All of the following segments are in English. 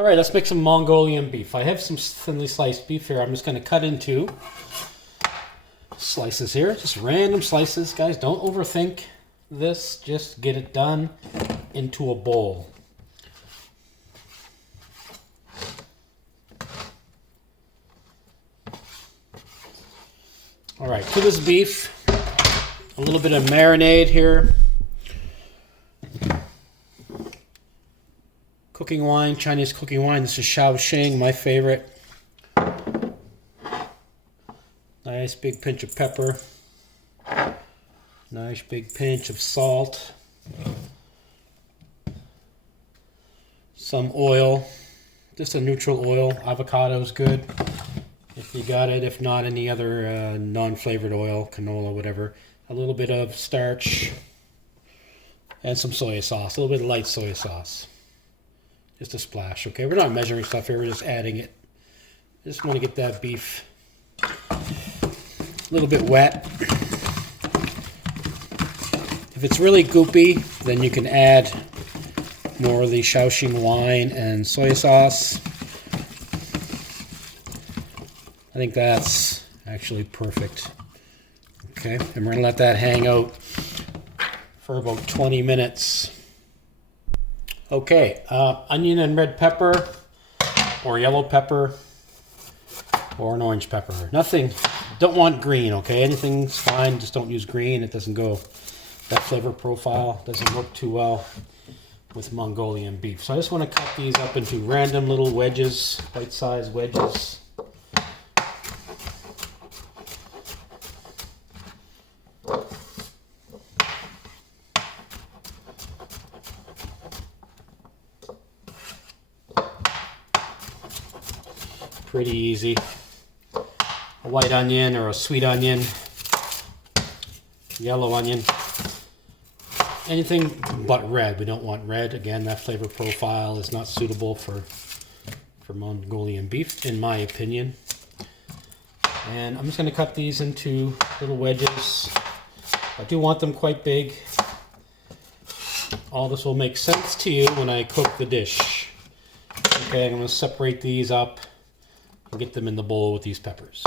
All right, let's make some Mongolian beef. I have some thinly sliced beef here. I'm just going to cut into slices here, just random slices. Guys, don't overthink this. Just get it done into a bowl. All right, to this beef, a little bit of marinade here. Cooking wine, Chinese cooking wine. This is Shaoxing, my favorite. Nice big pinch of pepper. Nice big pinch of salt. Some oil. Just a neutral oil. Avocado is good if you got it. If not, any other non-flavored oil, canola, whatever. A little bit of starch. And some soy sauce. A little bit of light soy sauce. Just a splash, okay? We're not measuring stuff here, we're just adding it. Just want to get that beef a little bit wet. If it's really goopy, then you can add more of the Shaoxing wine and soy sauce. I think that's actually perfect. Okay, and we're gonna let that hang out for about 20 minutes. Okay, onion and red pepper, or yellow pepper, or an orange pepper. Nothing, don't want green, okay? Anything's fine, just don't use green. It doesn't go, that flavor profile doesn't work too well with Mongolian beef. So I just want to cut these up into random little wedges, bite-sized wedges. Pretty easy. A white onion or a sweet onion, yellow onion, anything but red. We don't want red. Again, that flavor profile is not suitable for Mongolian beef, in my opinion. And I'm just going to cut these into little wedges. I do want them quite big. All this will make sense to you when I cook the dish. Okay, I'm going to separate these up and get them in the bowl with these peppers.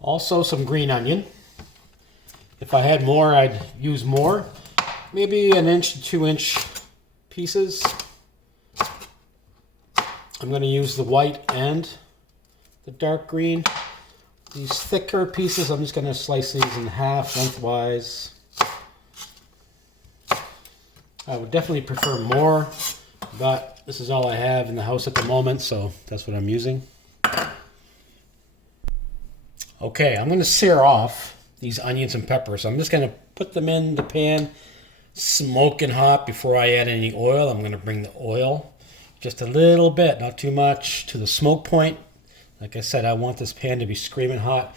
Also some green onion. If I had more, I'd use more. Maybe 1 to 2 inch pieces. I'm going to use the white and the dark green. These thicker pieces, I'm just going to slice these in half lengthwise. I would definitely prefer more, but this is all I have in the house at the moment, so that's what I'm using. Okay, I'm going to sear off these onions and peppers. I'm just going to put them in the pan, smoking hot before I add any oil. I'm going to bring the oil just a little bit, not too much, to the smoke point. Like I said, I want this pan to be screaming hot.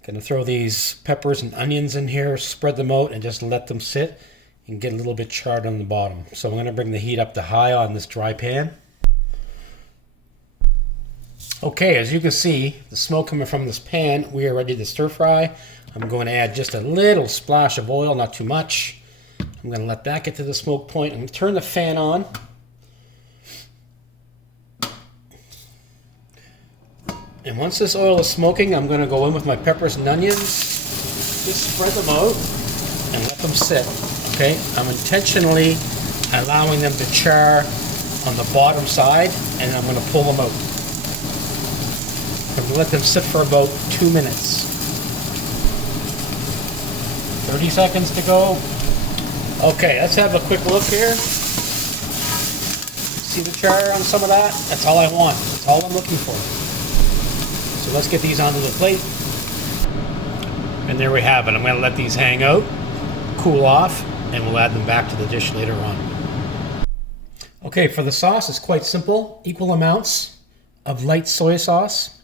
I'm going to throw these peppers and onions in here, spread them out, and just let them sit and get a little bit charred on the bottom. So I'm going to bring the heat up to high on this dry pan. Okay, as you can see, the smoke coming from this pan, we are ready to stir fry. I'm going to add just a little splash of oil, not too much. I'm going to let that get to the smoke point. I'm going to turn the fan on. And once this oil is smoking, I'm going to go in with my peppers and onions. Just spread them out and let them sit. Okay, I'm intentionally allowing them to char on the bottom side, and I'm going to pull them out. I'm going to let them sit for about 2 minutes. 30 seconds to go. Okay, let's have a quick look here. See the char on some of that? That's all I want. That's all I'm looking for. So let's get these onto the plate. And there we have it. I'm going to let these hang out, cool off, and we'll add them back to the dish later on. Okay, for the sauce, it's quite simple. Equal amounts of light soy sauce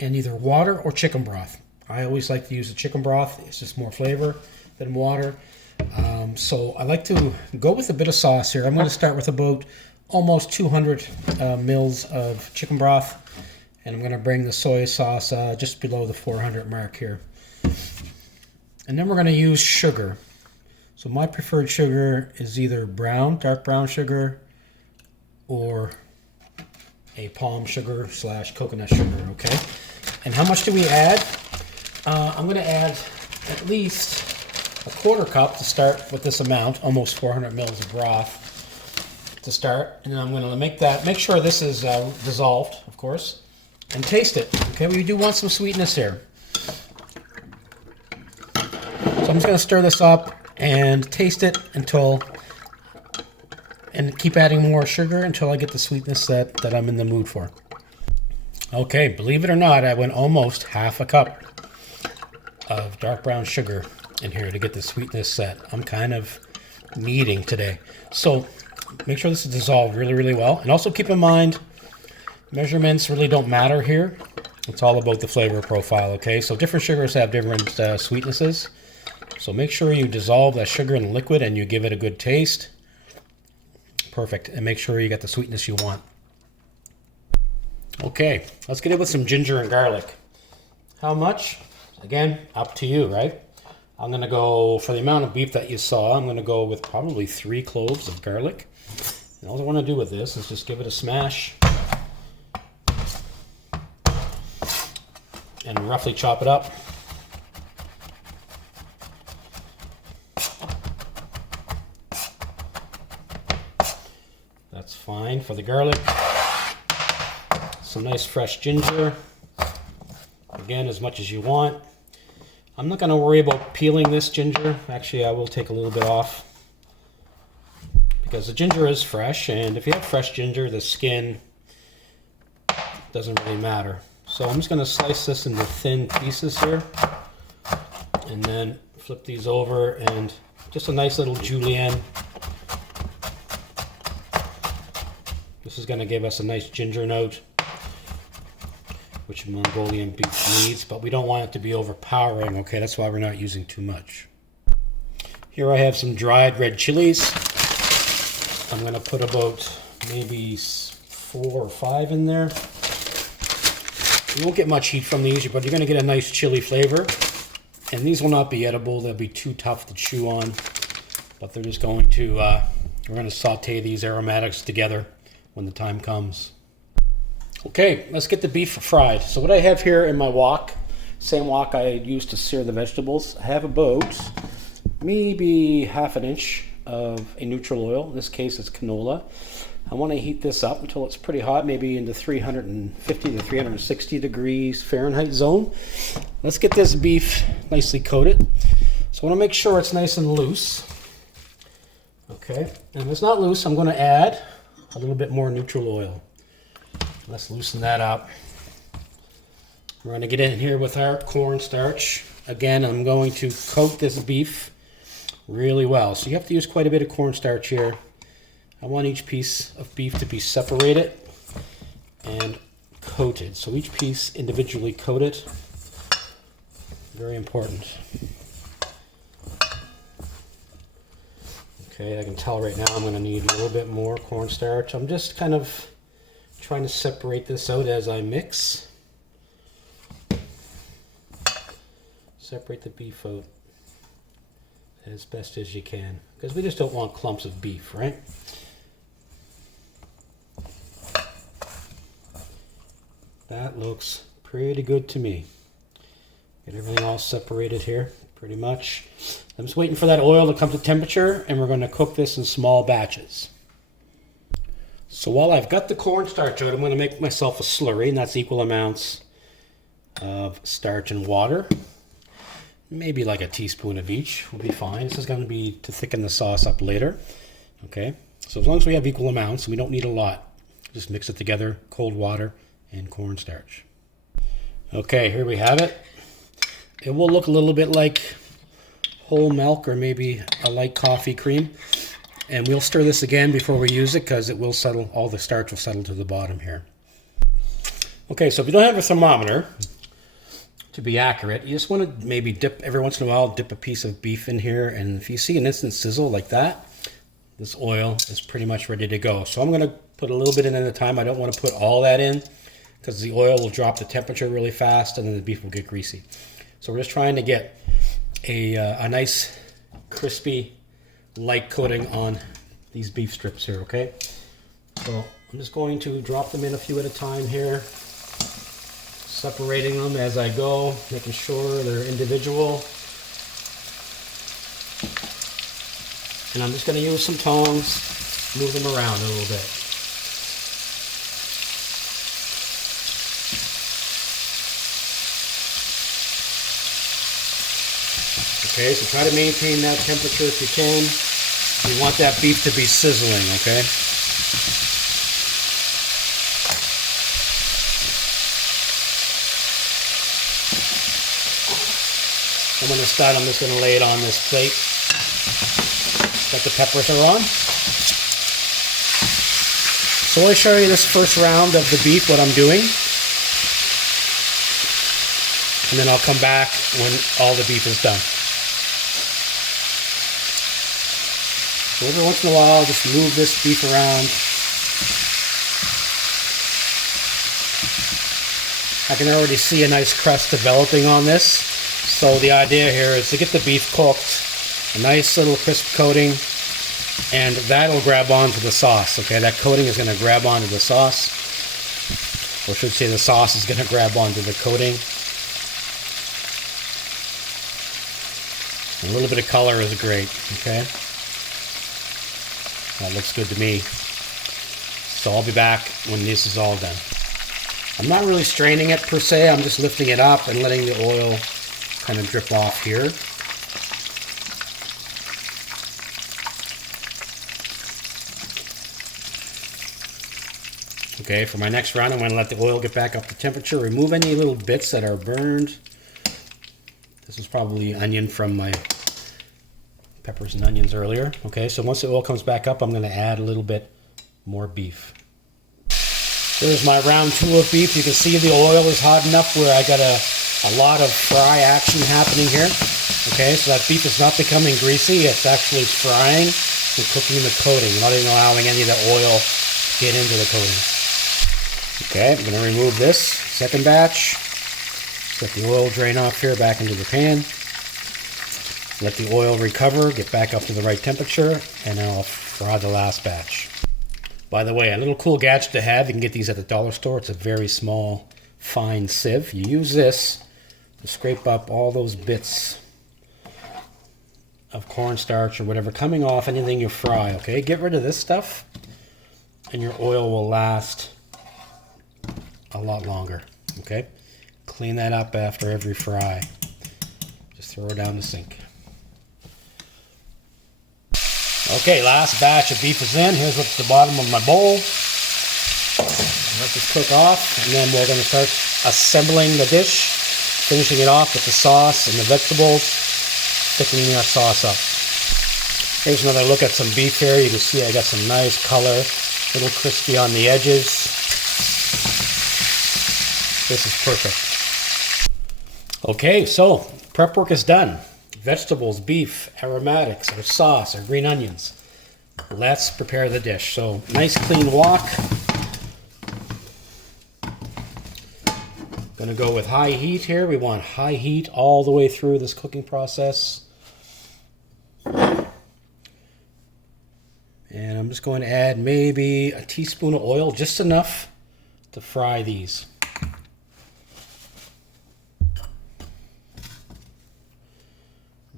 and either water or chicken broth. I always like to use the chicken broth. It's just more flavor than water. So I like to go with a bit of sauce here. I'm going to start with about almost 200 mils of chicken broth. And I'm going to bring the soy sauce just below the 400 mark here. And then we're going to use sugar. So my preferred sugar is either brown, dark brown sugar, or a palm sugar / coconut sugar, okay? And how much do we add? I'm going to add at least a 1/4 cup to start with this amount, almost 400 mils of broth to start. And then I'm going to make sure this is dissolved, of course, and taste it. Okay, we do want some sweetness here. So I'm just going to stir this up and taste it and keep adding more sugar until I get the sweetness that I'm in the mood for. Okay, believe it or not, I went almost 1/2 cup of dark brown sugar in here to get the sweetness that I'm kind of needing today. So make sure this is dissolved really, really well. And also keep in mind, measurements really don't matter here. It's all about the flavor profile, okay? So different sugars have different sweetnesses. So make sure you dissolve that sugar in the liquid and you give it a good taste. Perfect. And make sure you get the sweetness you want. Okay, let's get it with some ginger and garlic. How much? Again, up to you, right? I'm going to go, for the amount of beef that you saw, I'm going to go with probably 3 cloves of garlic. And all I want to do with this is just give it a smash and roughly chop it up. That's fine for the garlic. Some nice fresh ginger. Again, as much as you want. I'm not going to worry about peeling this ginger. Actually, I will take a little bit off because the ginger is fresh, and if you have fresh ginger, the skin doesn't really matter. So I'm just going to slice this into thin pieces here and then flip these over, and just a nice little julienne. This is going to give us a nice ginger note, which Mongolian beef needs, but we don't want it to be overpowering, okay? That's why we're not using too much. Here I have some dried red chilies. I'm gonna put about maybe 4 or 5 in there. You won't get much heat from these, but you're gonna get a nice chili flavor. And these will not be edible, they'll be too tough to chew on, but they're just going to, we're gonna saute these aromatics together when the time comes. Okay, let's get the beef fried. So what I have here in my wok, same wok I used to sear the vegetables, I have about maybe 1/2 inch of a neutral oil. In this case, it's canola. I want to heat this up until it's pretty hot, maybe into 350 to 360 degrees Fahrenheit zone. Let's get this beef nicely coated. So I want to make sure it's nice and loose. Okay, and if it's not loose, I'm going to add a little bit more neutral oil. Let's loosen that up. We're going to get in here with our cornstarch. Again, I'm going to coat this beef really well. So you have to use quite a bit of cornstarch here. I want each piece of beef to be separated and coated. So each piece individually coated. Very important. Okay, I can tell right now I'm going to need a little bit more cornstarch. I'm just kind of trying to separate this out as I mix. Separate the beef out as best as you can, because we just don't want clumps of beef, right? That looks pretty good to me. Get everything all separated here, pretty much. I'm just waiting for that oil to come to temperature, and we're going to cook this in small batches. So while I've got the cornstarch out, I'm going to make myself a slurry, and that's equal amounts of starch and water. Maybe like a teaspoon of each will be fine. This is going to be to thicken the sauce up later. Okay, so as long as we have equal amounts, we don't need a lot. Just mix it together, cold water and cornstarch. Okay, here we have it. It will look a little bit like whole milk or maybe a light coffee cream. And we'll stir this again before we use it because it will settle, all the starch will settle to the bottom here. Okay, so if you don't have a thermometer, to be accurate, you just want to maybe dip, every once in a while, dip a piece of beef in here. And if you see an instant sizzle like that, this oil is pretty much ready to go. So I'm going to put a little bit in at a time. I don't want to put all that in because the oil will drop the temperature really fast and then the beef will get greasy. So we're just trying to get a nice crispy light coating on these beef strips here, okay? So I'm just going to drop them in a few at a time here, separating them as I go, making sure they're individual. And I'm just going to use some tongs, move them around a little bit. Okay, so try to maintain that temperature if you can. You want that beef to be sizzling, okay? I'm going to start, I'm just going to lay it on this plate that the peppers are on. So I'll show you this first round of the beef, what I'm doing. And then I'll come back when all the beef is done. So every once in a while, just move this beef around. I can already see a nice crust developing on this. So the idea here is to get the beef cooked, a nice little crisp coating, and that'll grab onto the sauce. Okay, that coating is going to grab onto the sauce. Or I should say the sauce is going to grab onto the coating. A little bit of color is great, okay? That looks good to me. So I'll be back when this is all done. I'm not really straining it per se, I'm just lifting it up and letting the oil kind of drip off here. Okay, for my next round I'm going to let the oil get back up to temperature, remove any little bits that are burned. This is probably onion from my peppers and onions earlier. Okay, so once the oil comes back up, I'm going to add a little bit more beef. There's my round 2 of beef. You can see the oil is hot enough where I got a lot of fry action happening here. Okay, so that beef is not becoming greasy. It's actually frying and cooking the coating, not even allowing any of the oil to get into the coating. Okay, I'm going to remove this second batch. Let the oil drain off here back into the pan. Let the oil recover, get back up to the right temperature, and then I'll fry the last batch. By the way, a little cool gadget to have, you can get these at the dollar store. It's a very small, fine sieve. You use this to scrape up all those bits of cornstarch or whatever coming off anything you fry, okay? Get rid of this stuff, and your oil will last a lot longer, okay? Clean that up after every fry. Just throw it down the sink. Okay, last batch of beef is in. Here's what's the bottom of my bowl. Let this cook off, and then we're going to start assembling the dish, finishing it off with the sauce and the vegetables, thickening that sauce up. Here's another look at some beef here. You can see I got some nice color, a little crispy on the edges. This is perfect. Okay, so prep work is done. Vegetables, beef, aromatics, our sauce, our green onions. Let's prepare the dish. So nice clean wok. Gonna go with high heat here. We want high heat all the way through this cooking process. And I'm just going to add maybe a teaspoon of oil, just enough to fry these.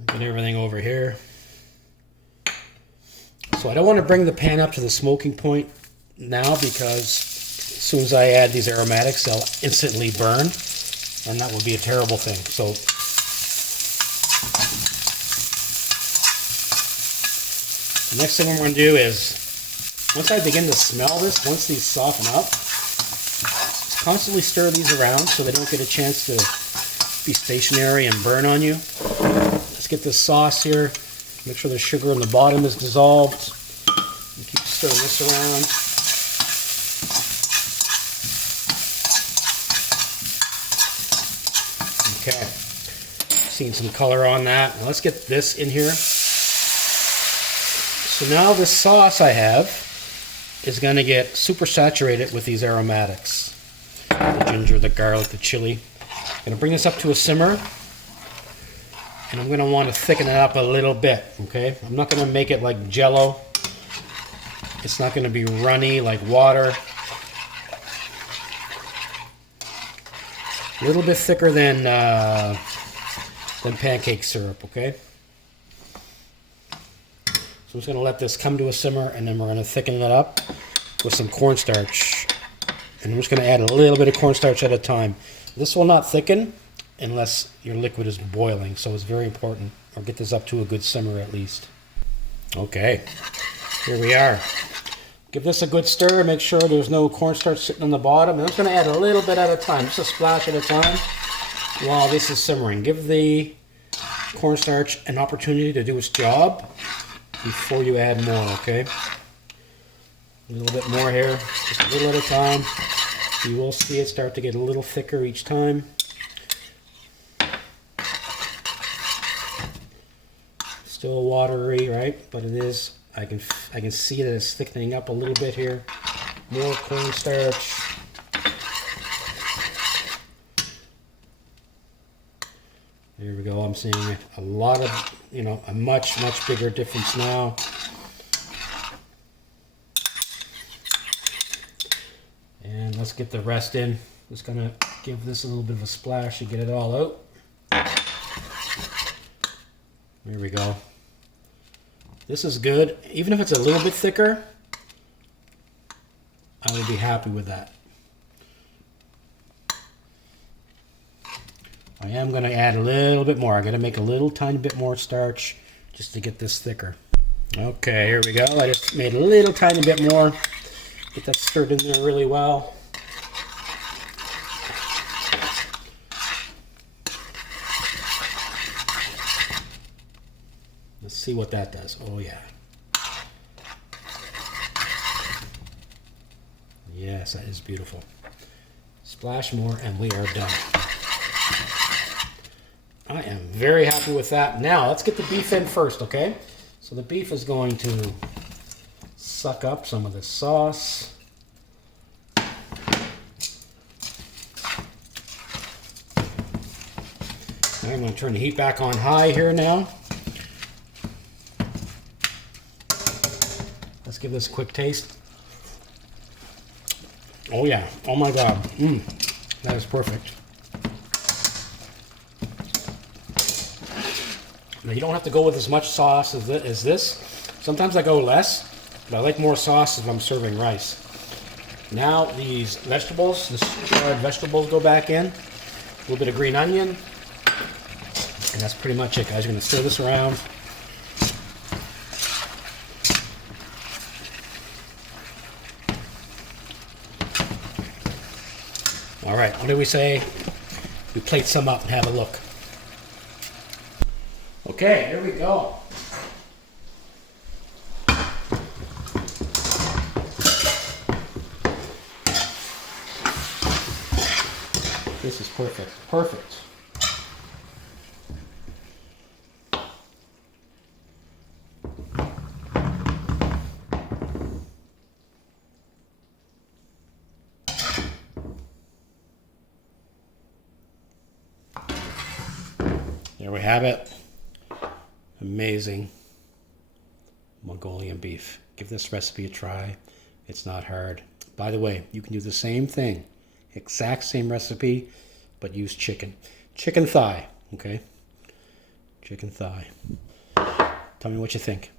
Get everything over here. So I don't want to bring the pan up to the smoking point now, because as soon as I add these aromatics, they'll instantly burn, and that would be a terrible thing. So the next thing I'm going to do is, once I begin to smell this, once these soften up, just constantly stir these around so they don't get a chance to be stationary and burn on you. Let's get this sauce here. Make sure the sugar in the bottom is dissolved. And keep stirring this around. Okay. Seeing some color on that. Now let's get this in here. So now this sauce I have is going to get super saturated with these aromatics. The ginger, the garlic, the chili. I'm going to bring this up to a simmer. And I'm going to want to thicken it up a little bit, okay? I'm not going to make it like Jell-O. It's not going to be runny like water. A little bit thicker than pancake syrup, okay? So I'm just going to let this come to a simmer, and then we're going to thicken it up with some cornstarch. And I'm just going to add a little bit of cornstarch at a time. This will not thicken unless your liquid is boiling, so it's very important. Or get this up to a good simmer at least. Okay, here we are. Give this a good stir, make sure there's no cornstarch sitting on the bottom. I'm just going to add a little bit at a time, just a splash at a time while this is simmering. Give the cornstarch an opportunity to do its job before you add more, okay? A little bit more here, just a little at a time. You will see it start to get a little thicker each time. Still watery, right? But it is, I can see that it's thickening up a little bit here. More cornstarch. There we go. I'm seeing a lot of, a much bigger difference now. And let's get the rest in. Just gonna give this a little bit of a splash to get it all out. There we go. This is good. Even if it's a little bit thicker, I would be happy with that. I am going to add a little bit more. I'm going to make a little tiny bit more starch just to get this thicker. Okay, here we go. I just made a little tiny bit more. Get that stirred in there really well. Let's see what that does. Oh yeah. Yes, that is beautiful. Splash more and we are done. I am very happy with that. Now, let's get the beef in first, okay? So the beef is going to suck up some of the sauce. I'm going to turn the heat back on high here now. Let's give this a quick taste. Oh yeah, oh my God, that is perfect. Now you don't have to go with as much sauce as this. Sometimes I go less, but I like more sauce if I'm serving rice. Now these vegetables, the charred vegetables go back in. A little bit of green onion. And that's pretty much it, guys. You're going to stir this around. All right, what do we say? We plate some up and have a look. Okay, here we go. This is perfect. Perfect. There we have it. Amazing Mongolian beef. Give this recipe a try. It's not hard. By the way, you can do the same thing, exact same recipe, but use chicken. Chicken thigh, okay? Chicken thigh. Tell me what you think.